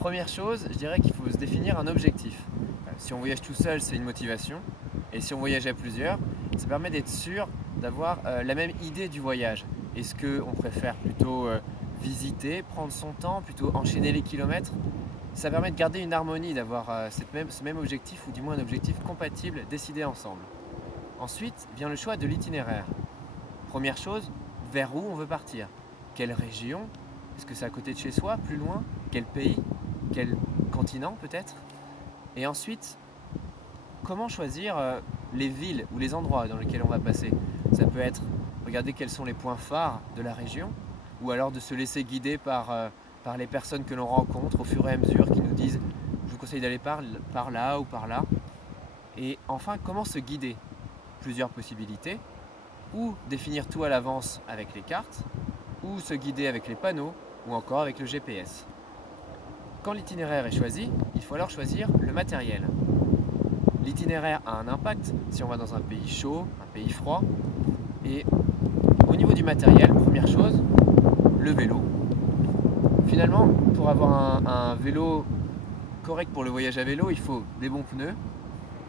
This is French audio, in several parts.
Première chose, je dirais qu'il faut se définir un objectif. Si on voyage tout seul, c'est une motivation. Et si on voyage à plusieurs, ça permet d'être sûr d'avoir la même idée du voyage. Est-ce qu'on préfère plutôt visiter, prendre son temps, plutôt enchaîner les kilomètres? Ça permet de garder une harmonie, d'avoir ce même objectif, ou du moins un objectif compatible, décidé ensemble. Ensuite vient le choix de l'itinéraire. Première chose, vers où on veut partir? Quelle région? Est-ce que c'est à côté de chez soi, plus loin? Quel pays? Quel continent peut-être? Et ensuite, comment choisir les villes ou les endroits dans lesquels on va passer? Ça peut être regarder quels sont les points phares de la région, ou alors de se laisser guider par les personnes que l'on rencontre au fur et à mesure qui nous disent je vous conseille d'aller par là ou par là. Et enfin, comment se guider? Plusieurs possibilités, ou définir tout à l'avance avec les cartes, ou se guider avec les panneaux, ou encore avec le GPS. Quand l'itinéraire est choisi, il faut alors choisir le matériel. L'itinéraire a un impact si on va dans un pays chaud, un pays froid. Et au niveau du matériel, première chose, le vélo. Finalement, pour avoir un vélo correct pour le voyage à vélo, il faut des bons pneus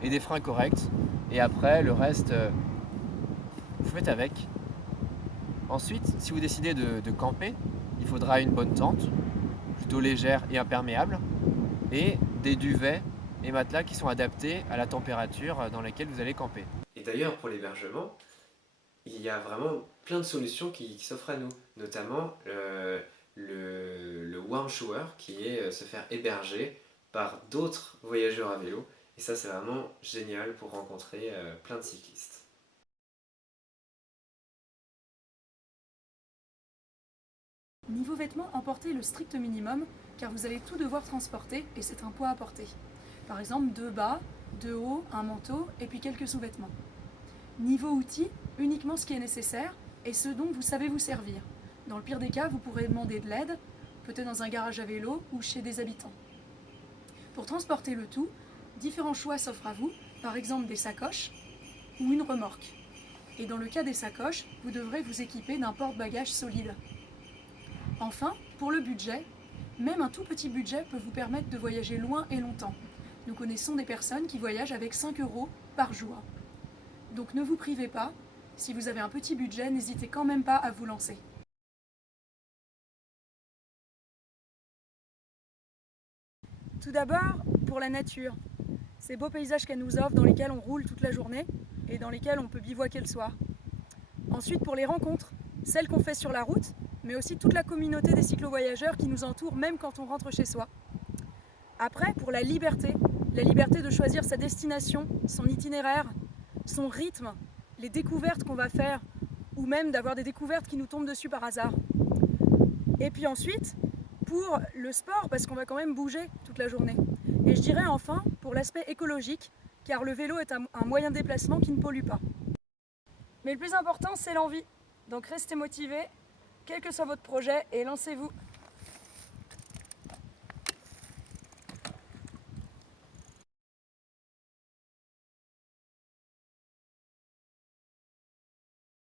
et des freins corrects. Et après, le reste, vous faites avec. Ensuite, si vous décidez de camper, il faudra une bonne tente, plutôt légère et imperméable, et des duvets et matelas qui sont adaptés à la température dans laquelle vous allez camper. Et d'ailleurs, pour l'hébergement, il y a vraiment plein de solutions qui s'offrent à nous, notamment le warm shower, qui est se faire héberger par d'autres voyageurs à vélo. Et ça, c'est vraiment génial pour rencontrer plein de cyclistes. Niveau vêtements, emportez le strict minimum, car vous allez tout devoir transporter et c'est un poids à porter. Par exemple, 2 bas, 2 hauts, un manteau et puis quelques sous-vêtements. Niveau outils, uniquement ce qui est nécessaire et ce dont vous savez vous servir. Dans le pire des cas, vous pourrez demander de l'aide, peut-être dans un garage à vélo ou chez des habitants. Pour transporter le tout, différents choix s'offrent à vous, par exemple des sacoches ou une remorque. Et dans le cas des sacoches, vous devrez vous équiper d'un porte-bagages solide. Enfin, pour le budget, même un tout petit budget peut vous permettre de voyager loin et longtemps. Nous connaissons des personnes qui voyagent avec 5 € par jour. Donc ne vous privez pas, si vous avez un petit budget, n'hésitez quand même pas à vous lancer. Tout d'abord, pour la nature. Ces beaux paysages qu'elle nous offre, dans lesquels on roule toute la journée et dans lesquels on peut bivouaquer le soir. Ensuite, pour les rencontres, celles qu'on fait sur la route, mais aussi toute la communauté des cyclo-voyageurs qui nous entourent même quand on rentre chez soi. Après, pour la liberté de choisir sa destination, son itinéraire, son rythme, les découvertes qu'on va faire, ou même d'avoir des découvertes qui nous tombent dessus par hasard. Et puis ensuite, pour le sport, parce qu'on va quand même bouger toute la journée. Et je dirais enfin, pour l'aspect écologique, car le vélo est un moyen de déplacement qui ne pollue pas. Mais le plus important, c'est l'envie. Donc restez motivés, quel que soit votre projet, et lancez-vous.